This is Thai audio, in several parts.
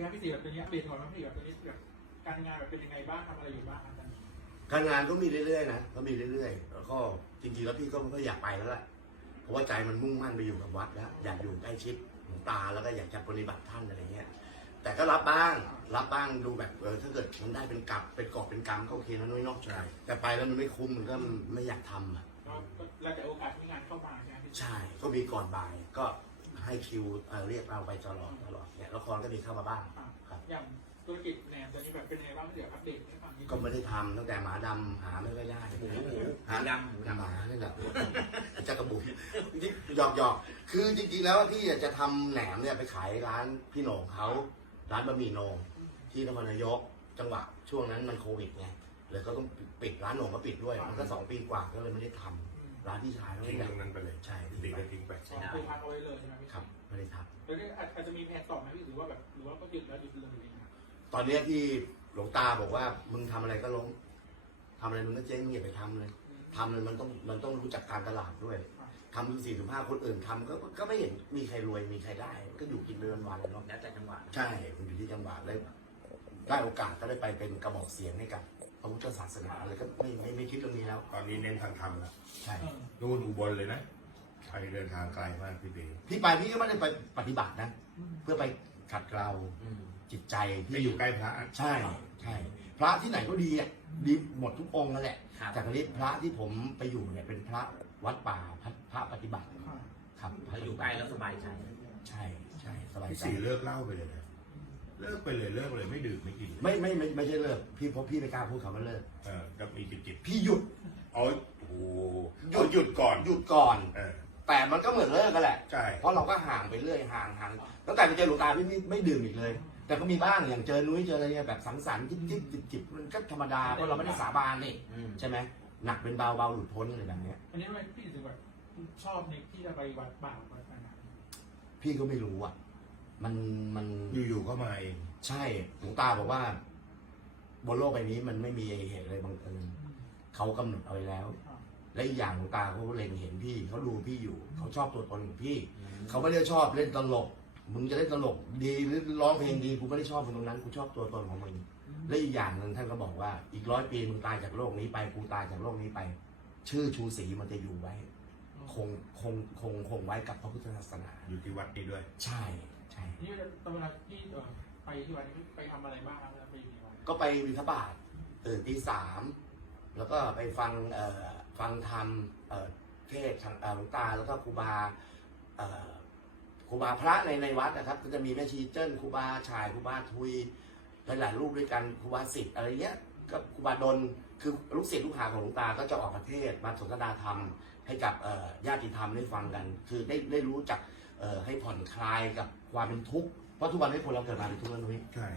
ี้ยเบบี่ยนถอดมาเปพี่ยนแบบนี้แบบการงานแบบเป็นยังไงบ้างทำอะไรอยู่บ้างการงานก็มีเรื่อยๆนะก็มีเรื่อย ๆ แล้วก็ จริงๆแล้วพี่ก็ไม่ค่อยอยากไปแล้วแหละเพราะว่าใจมันมุ่งมั่นไปอยู่กับวัดแล้วอยากอยู่ใกล้ชิดหลวงตาแล้วก็อยากจะปฏิบัติท่านอะไรเงี้ยแต่ก็รับบ้างรับบ้างดูแบบเออถ้าเกิดมันได้เป็นกลับเป็นกอบเป็นกรรมก็โอเคนะน้อยนอกใจแต่ไปแล้วมันไม่คุ้มมันก็ไม่อยากทำอ่ะแล้วแต่โอกาสที่งานเข้ามาใช่ใช่ก็มีก่อนบ่ายก็ให้คิวเรียกเราไปตลอดตลอดเนี่ยละครก็มีเข้ามาบ้างครับอย่างธุรกิจแนมตอนนี้แบบเป็นไงบ้างเดี๋ยวอัปเดตให้ฟังก็ไม่ได้ทำตั้งแต่หมาดำหาไม่ได้หมูหมาดำหมาเนี่ยแหละจะกระบุกจริหยอกหยอกคือจริงๆแล้วที่จะทำแหนมเนี่ยไปขายร้านพี่โหน่งเขา ร้านบะหมี่โหน่งที่นครนายกจังหวะช่วงนั้นมันโควิดไงเลยก็ต้องปิดร้านโหน่งก็ปิดด้วยมันก็สองปีกว่าก็เลยไม่ได้ทำร้านพี่ชายเขเไปเลยใช่ปีดไปปิชไหมครับไม่ได้เลยเลใช่ไหมพี่ครับไม่ได้ทักแล้วอาจจะมีแผนต่อไหมพี่หรือว่าแบบหรือว่าก็หยุดแล้วหยุดเลยนะตอนนี้ที่หลวงตาบอกว่ามึงทําอะไรก็ล้มทําอะไรมึงก็เจ๊งเงียบไปทําเลยทำเลยมันต้องมันต้องรู้จักการตลาดด้วยทำมือสี่ถึงห้าคนอื่นทำก็ก็ไม่เห็นมีใครรวยมีใครได้ ก็อยู่กินเรือนวันเนาะแต่จังหวะใช่มันอยู่ที่จังหวะเลยได้โอกาสก็ได้ไปเป็นกระบอกเสียงให้กับพระพุทธศาสนาอะไรก็ไม่ไม่ไม่คิดตรงนี้แล้ว ตอนนี้เน้นทางธรรมแล้วใช่ดูดูบนเลยนะไปเดินทางไกลมากพี่เบพี่ไปพี่ก็ไม่ได้ไปปฏิบัตินะเพื่อไปขัดเกลาจิตใจไปอยู่ใกล้พระใช่ใช่ พระที่ไหนก็ดีอ่ะดีหมดทุกองแล้วแหละจากนี้พระที่ผมไปอยู่เนี่ยเป็นพระวัดป่าพระปฏิบัติครับพออยู่ใกล้แล้วสบายใจใช่ใช่สบายใจพี่สี่เลิกเล่าไปเลยนะเลิกไปเลยเลิกเลยไม่ดื่มไม่กินไม่ไม่ไม่ไม่ใช่เลิกพี่เพราะพี่ไม่กล้าพูดคำว่าเลิกเออจะมีจิตจิตพี่หยุดโอ้อโอ้หยุดหยุดก่อนหยุดก่อนเแต่มันก็เหมือนเลิกกันแหละ เพราะเราก็ห่างไปเรื่อยห่างห่างตั้งแต่ไปเจอหลวงตาไม่ไม่ดื่มอีกเลย แต่ก็มีบ้างอย่างเจอนุ้ยเจออะไรเงี้ยแบบสังสรรค์จิบจิบจิบมันก็ธรรมดาเพราะเราไม่ได้สาบาน นี่ ใช่ไหมหนักเป็นเบาเบาหลุดพ้นอะไรแบบเนี้ยอันนี้ทำไมพี่ถึงแบบชอบเนี่ยที่จะไปวัดป่าวัดขนาดพี่ก็ไม่รู้อ่ะมันมันอยู่ๆก็มาเองใช่หลวงตาบอกว่า บนโลกใบนี้มันไม่มีเหตุอะไรบังเอิญเขากำหนดเอาไว้แล้วและอีกอย่างตาเขาเล็งเห็นพี่เขาดูพี่อยู่เขาชอบตัวตนของพี่เขาไม่ได้ชอบเล่นตลกมึงจะเล่นตลกดีหรือร้องเพลงดีกูไม่ได้ชอบคนตรงนั้นกูชอบตัวตนของมึงและอีกอย่างนึงท่านก็บอกว่าอีกร้อยปีมึงตายจากโลกนี้ไปกูตายจากโลกนี้ไป ชื่อชูศรีมันจะอยู่ไว้ คงคงคงคงไว้กับพระพุทธศาสนาอยู่ที่วัดนี้ด้วย ใช่ ใช่ นี่ตอนที่ไปที่วัดไปทําอะไรบ้างครับไปที่วัดก็ไปวิทบาทตื่นตีสามแล้วก็ไปฟังเอ่อังธรรมเทศหลวงตาแล้วก็ครูบาครูบาพระในในวัดนะครับก็จะมีแม่ชีเจิ้นครูบาชายครูบาทุยหลายรูปด้วยกันครูบาสิทธิ์อะไรเงี้ยก็ครูบาดนคือลูกศิษย์ลูกหาของหลวงตาก็จะออกประเทศมาสนทนาธรรม ให้กับญาติธรรมได้ฟังกัน คือได้ได้รู้จักให้ผ่อนคลายกับความเป็นทุกข์เพราะทุกวันนี้คนเราเกิดมาเป็นทุกข์แล้วนุ้ยใช่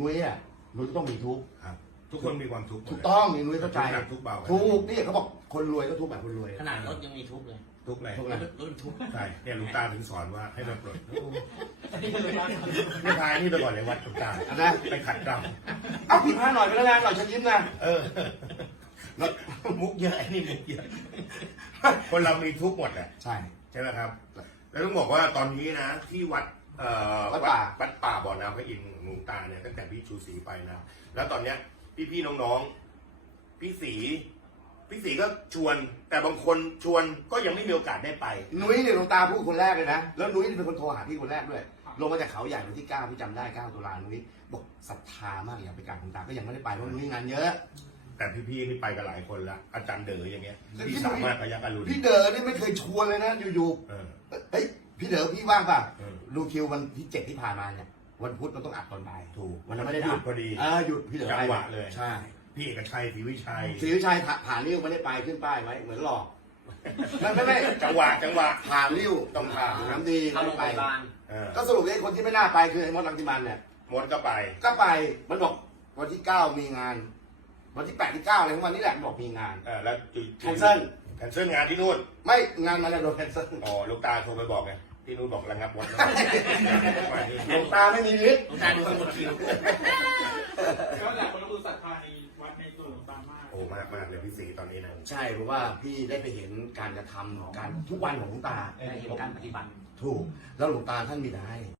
นุ้ยอ่ะนุ้ยต้องมีทุกข์ครับุกคนมีความทุกข์ ถูกต้อง นี่นุ้ยเข้าใจทุกเบาทุกนี่เขาบอก คนรวยก็ทุกแบบคนรวย ขนาดรถยังมีทุกเลย ทุกเลยเลยรุ่นทุกใช่เนี่ยลุงตาถึงสอนว่าให้เราปลดนี่พายนี่ไปก่อนเลยวัดลุงตาอะไรไปขัดกรรม เอาผิดพลาดหน่อยไปแล้วงาหน่อย ฉันยิ้มนะ เออรถมุกเยอะนี่มุกเยอะคนเรามีทุกหมดแหละใช่ ใช่แล้วครับ แล้วต้องบอกว่าตอนนี้นะ ที่วัดวัดป่าวัดป่าบ่อน้ำพระอินทร์ลุงตาเนี่ยตั้งแต่พี่ชูศรีไปนะ แล้วตอนเนี้ยพี่พี่น้องน้องพี่สีพี่สีก็ชวน แต่บางคนชวนก็ยังไม่มีโอกาสได้ไปนุ้ยเนี่ยดวงตาพูดคนแรกเลยนะแล้วนุ้ยเป็นคนโทรหาพี่คนแรกด้วย ลงมาจากเขาใหญ่ที่เก้าพี่จำได้เก้าตุลานุ้ยบอกศรัทธามากอยากไปการดวงตาก็ยังไม่ได้ไปเพราะนุ้ยงานเยอะ แต่พี่พี่นี่ไปกับหลายคนละอาจารย์เดออย่างเงี้ยพี่สามารถพยากรุณพี่เดอนี่ไม่เคยชวนเลยนะ อยู่ๆเฮ้ยพี่เดอพี่ว่างป่ะดูคิววันที่เจ็ดที่ผ่านมาเนี่ยวันพุธเราต้องอัดตอนบ่ายถูกวันนั้นไม่ได้หยุดพอดีเออหยุดพี่จังหวะเลยใช่พี่เอกชัยพีวิชัยสีวิชัยผ่านเรี้ยวไม่ได้ไปขึ้นป้ายไว้เหมือนหลอกไม่ไม่จังหวะจังหวะผ่านเรี้ยวต้องผ่านน้ำดีไปก็สรุปเลยคนที่ไม่น่าไปคือไอ้มดลังติมันเนี่ยมดก็ไปก็ไปมันบอกวันที่เก้ามีงาน วันที่แปดที่เก้าอะไรของวันนี้แหละบอกมีงานเออแล้วแคนเซิลแคนเซิลงานที่นู่นไม่งานมาแล้วโดนแคนเซิลอ๋อลูกตาโทรไปบอกไงพี่นุ่นบอกระงับวัดดวงตาไม่มีฤทธิ์ดวงตาดูสมุดคิวก็อยากคนดูศรัทธาในวัดในตัวหลวงตามาก โอ้มากมากเลยพี่สีตอนนี้นะใช่เพราะว่าพี่ได้ไปเห็นการกระทำของการทุกวันของหลวงตาได้เห็นการปฏิบัติ ถูก แล้วหลวงตาท่านมีได้